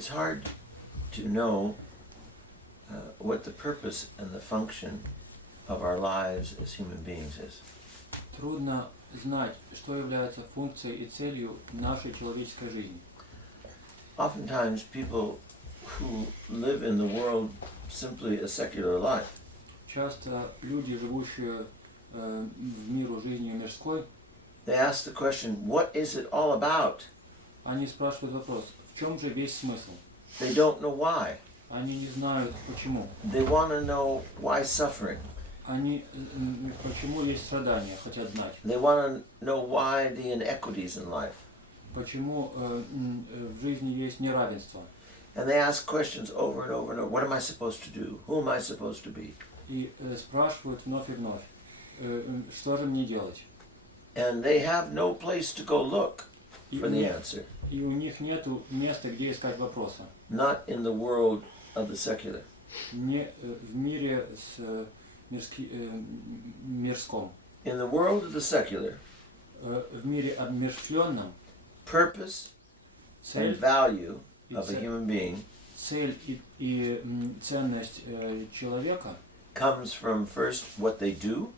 it's hard to know what the purpose and the function of our lives as human beings is. Трудно знать, что является функцией и целью нашей человеческой жизни. Oftentimes people who live in the world simply a secular life Часто люди, живущие в миру жизнью мирской, they ask the question, what is it all about? они спрашивают вопрос, в чем же весь смысл? They don't know why. Они не знают почему. They want to know why suffering. Они почему есть страдания, хотят знать. They want to know why the inequities in life. Почему в жизни есть неравенство. And they ask questions over and over and over. What am I supposed to do? Who am I supposed to be? И спрашивают вновь и вновь, что же мне делать? And they have no place to go look for the answer. И у них нету места, где искать вопроса. Not in the world of the secular. Не в мире мирском. In the world of the secular, В мире обмерщвленном purpose and value of a human being цель и ценность человека comes from first what they do,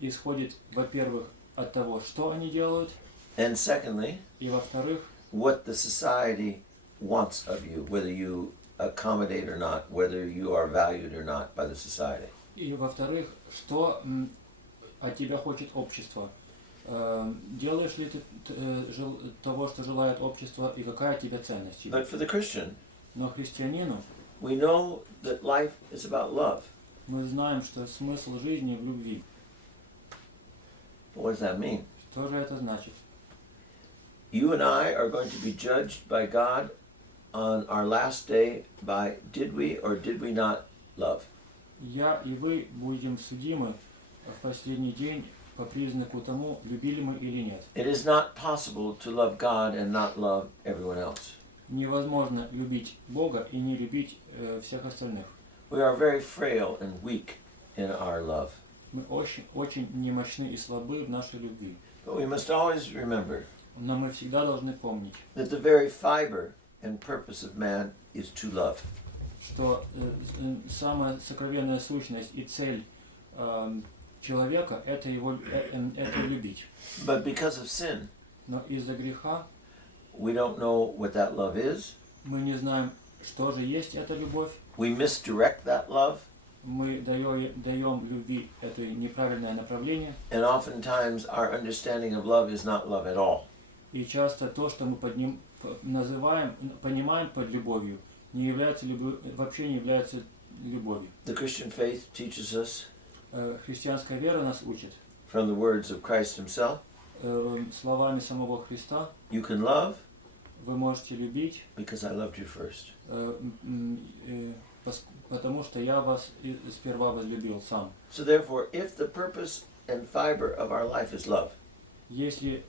исходит, во-первых, от того, что они делают, and secondly, и во-вторых, what the society wants of you, whether you accommodate or not, whether you are valued or not by the society. и во-вторых, что от тебя хочет общество. Делаешь ли ты того, что желает общество, и какая тебе ценность? But for the Christian, Но христианину we know that life is about love. мы знаем, что смысл жизни в любви. What does that mean? Что же это значит? You and I are going to be judged by God on our last day by did we or did we not love. Я и вы будем судимы в последний день по признаку тому, любили мы или нет. It is not possible to love God and not love everyone else. Невозможно любить Бога и не любить всех остальных. We are very frail and weak in our love. Мы очень немощны и слабы в нашей любви. But we must always remember Но мы всегда должны помнить, that the very fiber and purpose of man is to love. что самая сокровенная сущность и цель человека это любить. But because of sin, Но из-за греха we don't know what that love is. мы не знаем, что же есть эта любовь. We misdirect that love, Мы даем любви это неправильное направление. and oftentimes our understanding of love is not love at all. И часто то, что мы понимаем под любовью, не является вообще не является любовью. The Christian faith teaches us Христианская вера нас учит from the words of Christ himself, словами самого Христа: you can love вы можете любить, because I loved you first. потому что я вас сперва возлюбил сам. So therefore, if the purpose and fiber of our life is love, Если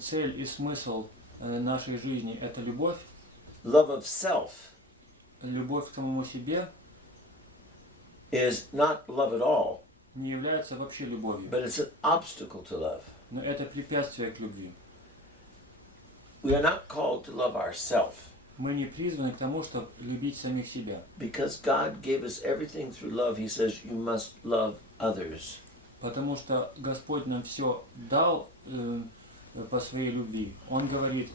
цель и смысл нашей жизни это любовь, love of self любовь к самому себе is not love at all, не является вообще любовью, but it's an obstacle to love. но это препятствие к любви. We are not called to love ourselves Мы не призваны к тому, чтобы любить самих себя, because God gave us everything through love. He says you must love others. потому что Господь нам все дал по своей любви. Он говорит,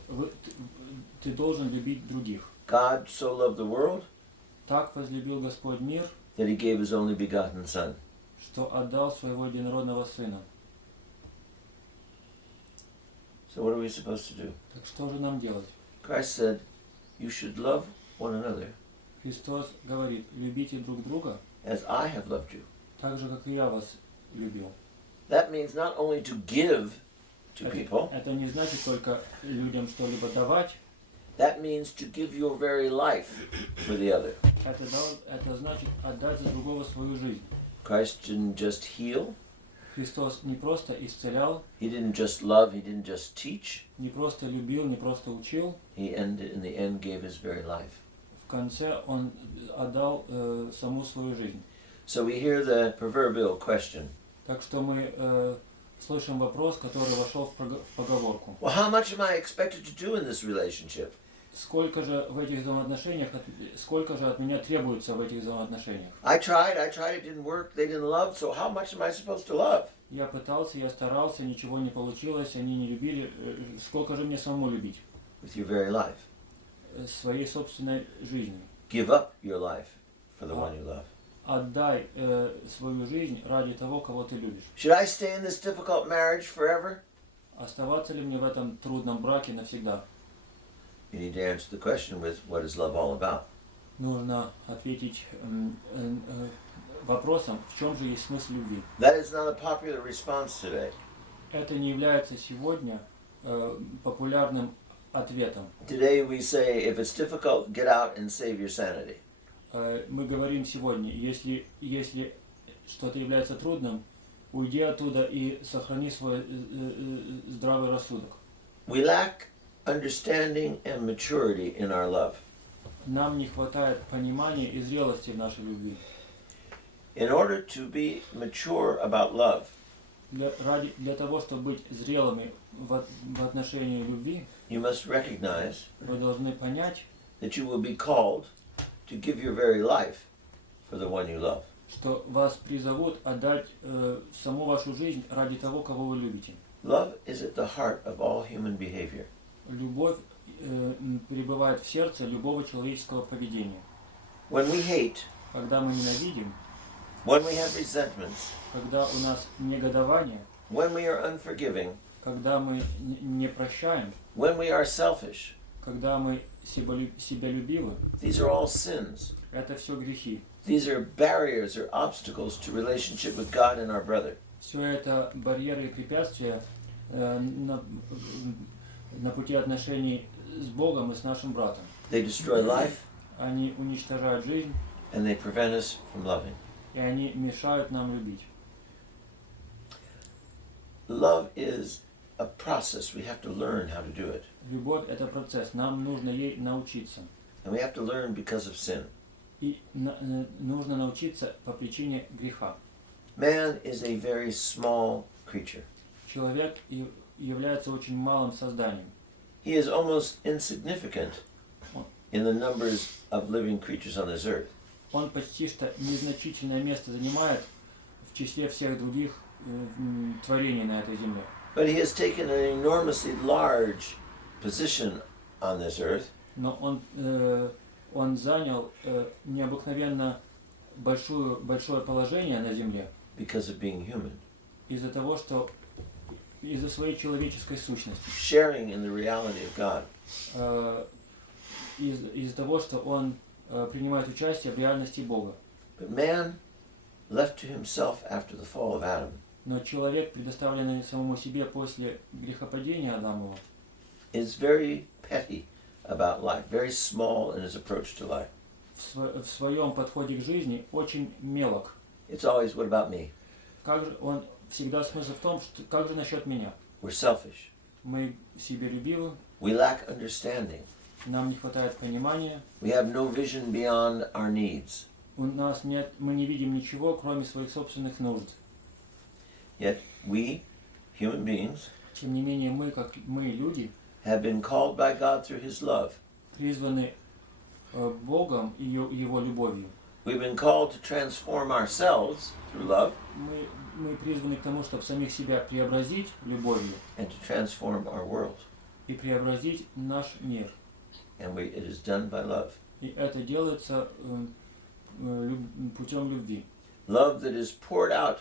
ты должен любить других. God so loved the world Так возлюбил Господь мир, that he gave his only begotten Son. что отдал своего единородного Сына. So what are we supposed to do? Так что же нам делать? Christ said, you should love one another Христос говорит, любите друг друга, as I have loved you. так же, как и я вас любил. That means not only to give to people, Это не значит только людям что-либо давать, that means to give your very life for the other. это значит отдать за другого свою жизнь. Christ didn't just heal, Христос не просто исцелял, he didn't just love, he didn't just teach, не просто любил, не просто учил. he in the end gave his very life. В конце Он отдал саму свою жизнь. So we hear the proverbial question, Так что мы слышим вопрос, который вошел в поговорку. well, how much am I expected to do in this relationship? сколько же в этих взаимоотношениях, сколько же от меня требуется в этих взаимоотношениях? I tried, it didn't work, they didn't love, so how much am I supposed to love? Я пытался, я старался, ничего не получилось, они не любили. Сколько же мне самому любить? With your very life. Своей собственной жизнью. Give up your life for the one you love. Отдай свою жизнь ради того, кого ты любишь. Should I stay in this difficult marriage forever? Оставаться ли мне в этом трудном браке навсегда? You need to answer the question with what is love all about? Нужно ответить вопросом, в чем же есть смысл любви. That is not a popular response today. Это не является сегодня популярным ответом. Today we say, if it's difficult, get out and save your sanity. Мы говорим сегодня, если что-то является трудным, уйди оттуда и сохрани свой здравый рассудок. We lack understanding and maturity in our love. Нам не хватает понимания и зрелости в нашей любви. In order to be mature about love, Для того, чтобы быть зрелыми в отношении любви, you must recognize вы должны понять, that you will be called to give your very life for the one you love. что вас призовут отдать саму вашу жизнь ради того, кого вы любите. Love is at the heart of all human behavior. Любовь пребывает в сердце любого человеческого поведения. When we hate, Когда мы ненавидим, when we have resentments, когда у нас негодование, when we are unforgiving, когда мы не прощаем, when we are selfish, когда мы себялюбивы, these are all sins. это все грехи. These are barriers or obstacles to relationship with God and our brother. Все это барьеры и препятствия на пути отношений с Богом и с нашим братом. They destroy life Они уничтожают жизнь, and they prevent us from loving. и они мешают нам любить. Love is a process. We have to learn how to do it. Любовь – это процесс, нам нужно ей научиться. And we have to learn because of sin. И нужно научиться по причине греха. Man is a very small creature. Человек является очень малым созданием. He is almost insignificant in the numbers of living creatures on this earth. Он почти что незначительное место занимает в числе всех других творений на этой земле. But he has taken an enormously large position on this earth Но он занял необыкновенно большое положение на земле because of being human, из-за того, что из-за своей человеческой сущности, sharing in the reality of God. из-за того, что он принимает участие в реальности Бога. But man, left to himself after the fall of Adam, Но человек, предоставленный самому себе после грехопадения Адамова, is very petty about life, very small in his approach to life. в своем подходе к жизни очень мелок. It's always, what about me? Как же он всегда смысл в том, что как же насчет меня? We're selfish. Мы себялюбивы, We lack understanding. нам не хватает понимания, We have no vision beyond our needs. у нас нет, мы не видим ничего, кроме своих собственных нужд. Yet we, human beings, Тем не менее, мы люди, have been called by God through His love. призваны Богом и Его любовью. We've been called to transform ourselves through love Мы призваны к тому, чтобы самих себя преобразить любовью and to transform our world. и преобразить наш мир. And it is done by love. И это делается путем любви. Love that is poured out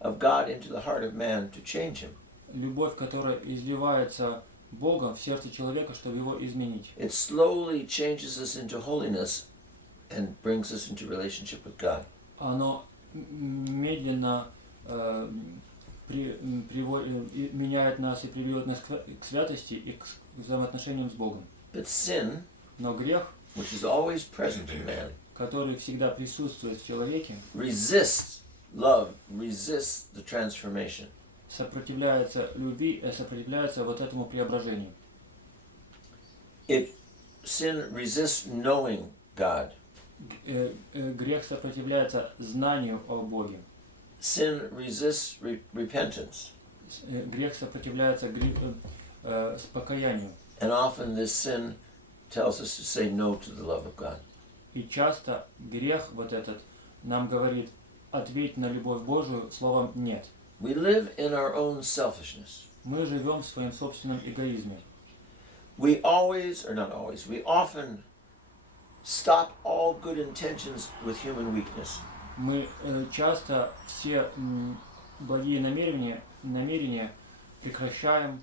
of God into the heart of man to change him. Любовь, которая изливается Богом в сердце человека, чтобы его изменить. It slowly changes us into holiness and brings us into relationship with God. Оно медленно меняет нас и приводит нас к святости и к взаимоотношениям с Богом. But sin, Но грех, which is always present in man, который всегда присутствует в человеке, resists love, resists the transformation. сопротивляется любви, сопротивляется вот этому преображению. Sin resists knowing God. Грех сопротивляется знанию о Боге. Sin resists repentance. Грех сопротивляется покаянию. And often this sin tells us to say no to the love of God. И часто грех вот этот нам говорит, ответь на любовь Божию словом «нет». We live in our own selfishness. Мы живем в своем собственном эгоизме. We always, or not always, we often stop all good intentions with human weakness. Мы часто все благие намерения прекращаем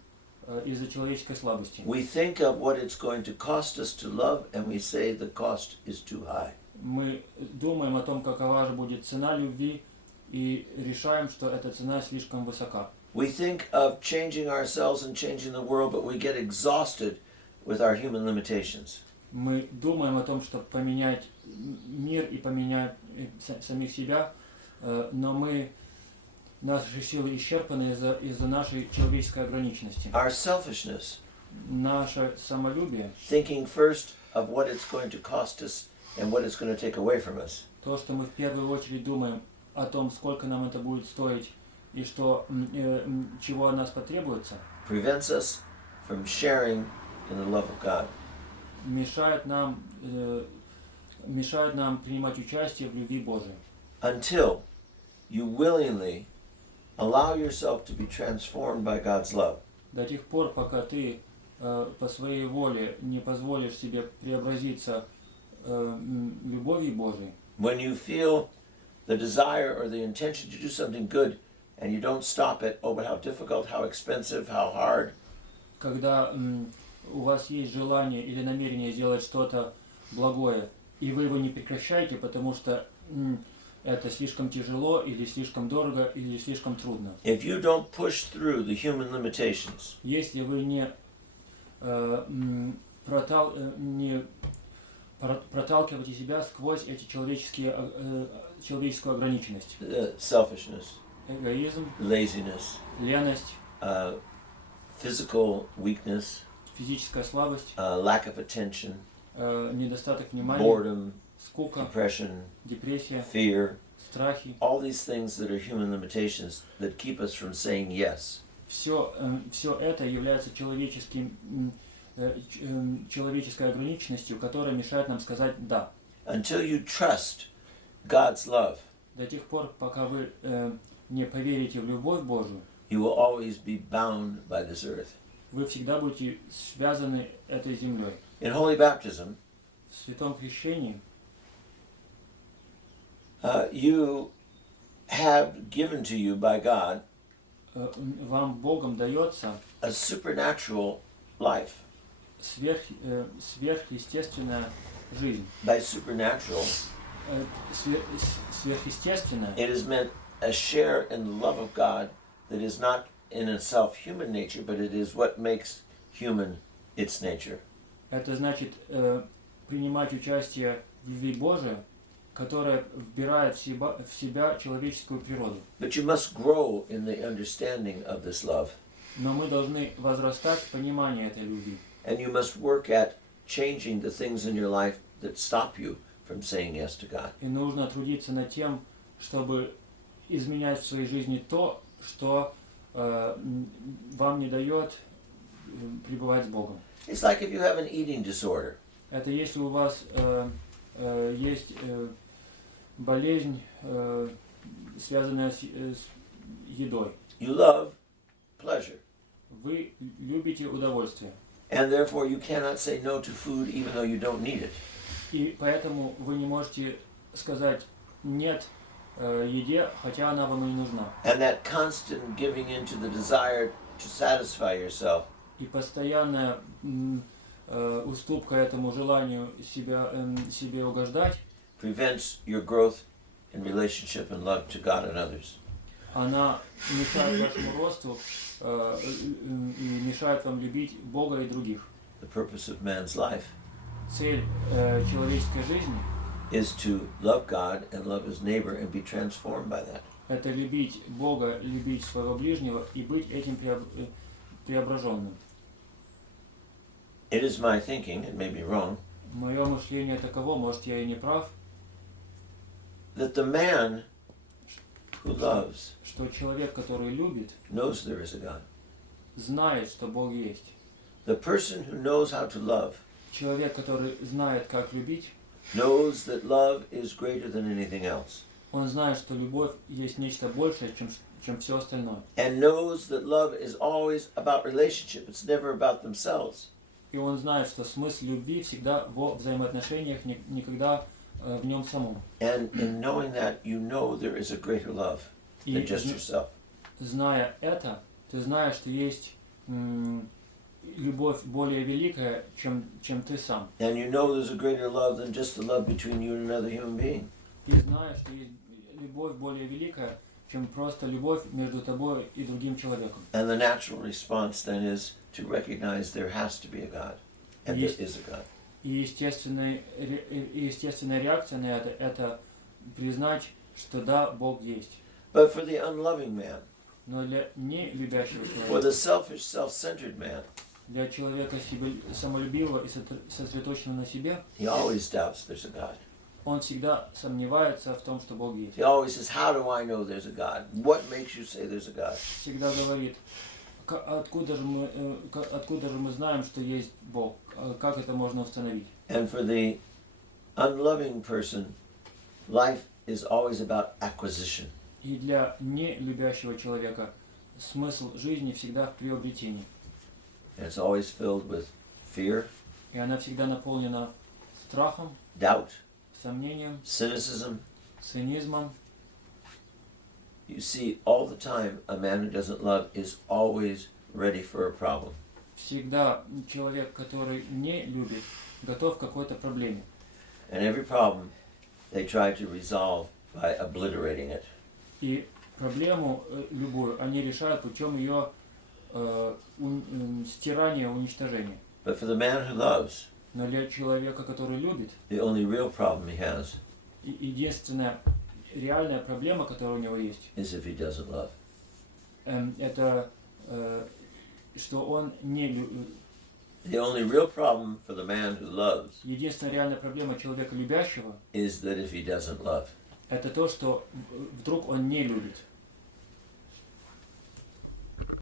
из-за человеческой слабости. We think of what it's going to cost us to love, and we say the cost is too high. Мы думаем о том, какова же будет цена любви, и решаем, что эта цена слишком высока. We think of changing ourselves and changing the world, but we get exhausted with our human limitations. Мы думаем о том, чтобы поменять мир и поменять самих себя, но наши силы исчерпаны из-за нашей человеческой ограниченности. Our selfishness, Наше самолюбие, thinking first of what it's going to cost us and what it's going to take away from us, то, что мы в первую очередь думаем о том, сколько нам это будет стоить и чего от нас потребуется, prevents us from sharing in the love of God. мешает нам принимать участие в любви Божией. Until you willingly allow yourself to be transformed by God's love. До тех пор, пока ты по своей воле не позволишь себе преобразиться любовью Божией, When you feel the desire or the intention to do something good and you don't stop it, oh, but how difficult, how expensive, how hard, когда у вас есть желание или намерение сделать что-то благое, и вы его не прекращаете, потому что это слишком тяжело, или слишком дорого, или слишком трудно. if you don't push through the human limitations, Если вы не проталкиваете себя сквозь эти человеческую ограниченность, selfishness, эгоизм, laziness, леность, physical weakness, физическая слабость, lack of attention, недостаток внимания, boredom, скука, depression, депрессия, fear, страхи. all these things that are human limitations that keep us from saying yes. Все это является человеческой ограниченностью, которая мешает нам сказать «да». Until you trust God's love, До тех пор, пока вы не поверите в любовь Божию, you will always be bound by this earth. вы всегда будете связаны этой землей. In holy baptism, В святом крещении you have given to you by God вам Богом дается a supernatural life. сверхъестественная жизнь. By supernatural, Сверхъестественная it is meant a share in the love of God that is not in itself human nature, but it is what makes human its nature. это значит принимать участие в любви Божией, которая вбирает в себя человеческую природу. But you must grow in the understanding of this love. Но мы должны возрастать в понимании этой любви. And you must work at changing the things in your life that stop you from saying yes to God. И нужно трудиться над тем, чтобы изменять в своей жизни то, что вам не дает пребывать с Богом. It's like if you have an eating disorder. Это если у вас есть болезнь, связанная с едой. You love pleasure, Вы любите удовольствие. and therefore you cannot say no to food even though you don't need it. И поэтому вы не можете сказать «нет» еде, хотя она вам и не нужна. And that constant giving into the desire to satisfy yourself И постоянная уступка этому желанию себе угождать, prevents your growth in relationship and love to God and others. она мешает вашему росту и мешает вам любить Бога и других. The purpose of man's life Цель человеческой жизни is to love God and love his neighbor and be transformed by that. – это любить Бога, любить своего ближнего и быть этим преображенным. It is my thinking, it may be wrong, Мое мышление таково, может я и не прав, that the man who loves что человек, который любит, knows there is a God. знает, что Бог есть. The person who knows how to love человек, который знает, как любить, knows that love is greater than anything else, он знает, что любовь есть нечто большее, чем все остальное. and knows that love is always about relationship. It's never about themselves. И он знает, что смысл любви всегда во взаимоотношениях, никогда в нем самом. And in knowing that, you know there is a greater love И than just yourself. зная это, ты знаешь, что есть любовь более великая, чем ты сам. And you know there's a greater love than just the love between you and another human being. И знаешь, что есть любовь более великая, чем просто любовь между тобой и другим человеком. And the natural response then is to recognize there has to be a God, and there Есть. is a God. И естественная реакция на это признать, что да, Бог есть. But for the unloving man, Но для нелюбящего for человека, the selfish, self-centered man, для человека самолюбивого и сосредоточенного на себе, he always doubts there's a God. он всегда сомневается в том, что Бог есть. He always says, how do I know there's a God? What makes you say there's a God? Всегда говорит, откуда же мы знаем, что есть Бог? Как это можно установить? And for the unloving person, life is always about acquisition. И для нелюбящего человека смысл жизни всегда в приобретении. And it's always filled with fear, И она всегда наполнена страхом, doubt, сомнением, cynicism. цинизмом. You see, all the time, a man who doesn't love is always ready for a problem. Всегда человек, который не любит, готов к какой-то проблеме. And every problem they try to resolve by obliterating it. И проблему любую они решают путем ее стирания, уничтожения. But for the man who loves, Но для человека, который любит, the only real problem he has единственная реальная проблема, которая у него есть, is if he doesn't love. это что он не любит. The only real problem for the man who loves Единственная реальная проблема человека любящего is that if he doesn't love. это то, что вдруг он не любит.